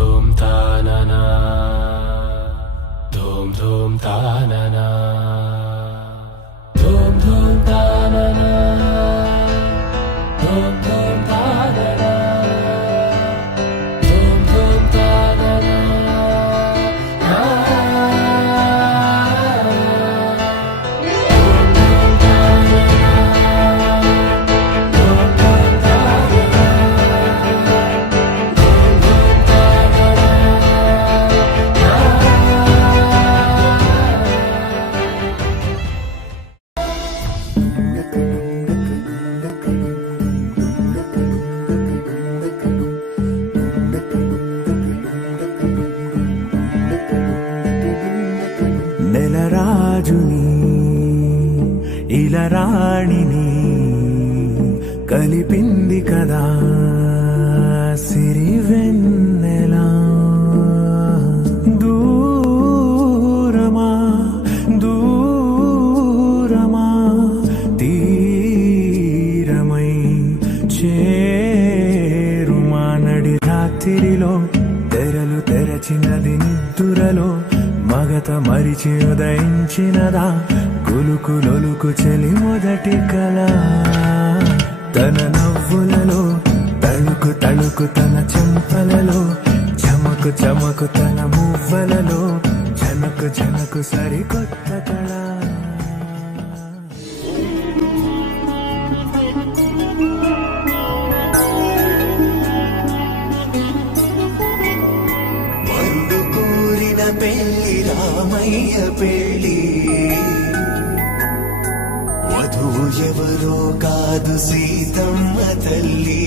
ధూమ్ తాననా ధూమ్ ధూమ్ తాననా ధూమ్ ధూమ్ తాననా ధూమ్ ధూమ్ తాననా ధూమ్ ధూమ్ తాననా నెలరాజుని ఇలరాణిని కలిపింది కదా సిరివెన్నెలా దూరమా దూరమా తీరమై చేరుమా నడి రాత్రిలో తెరలు తెరచినది నిద్దురలో మగత మరిచి ఉదయించినదా కులుకు లొలుకు చెలి మొదటి కళ తన నవ్వులలో తళుకు తళుకు తన చెంపలలో చమకు చమకు తన మువ్వలలో జనకు జనకు సరికొత్త కళ పెళ్లి రామయ్య పెళ్లి వధువు ఎవరో కాదు సీతమ్మ తల్లి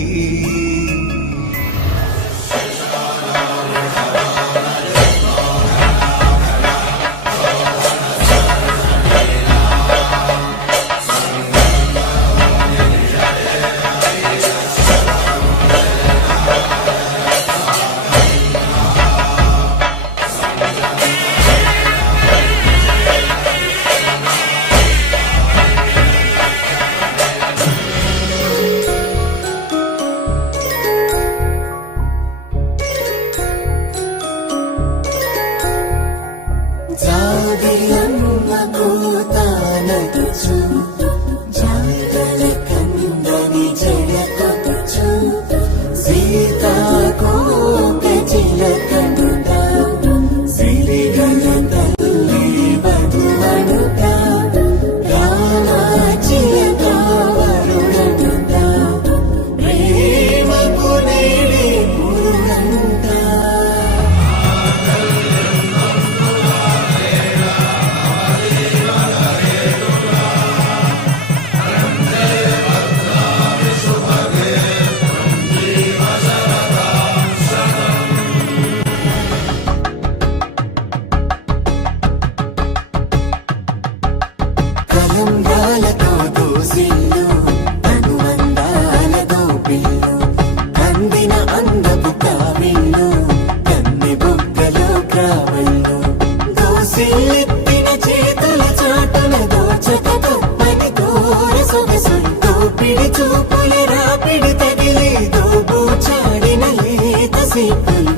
చూపుల రాపిడి తగిలి దోబు చాడిన లేత సీపులు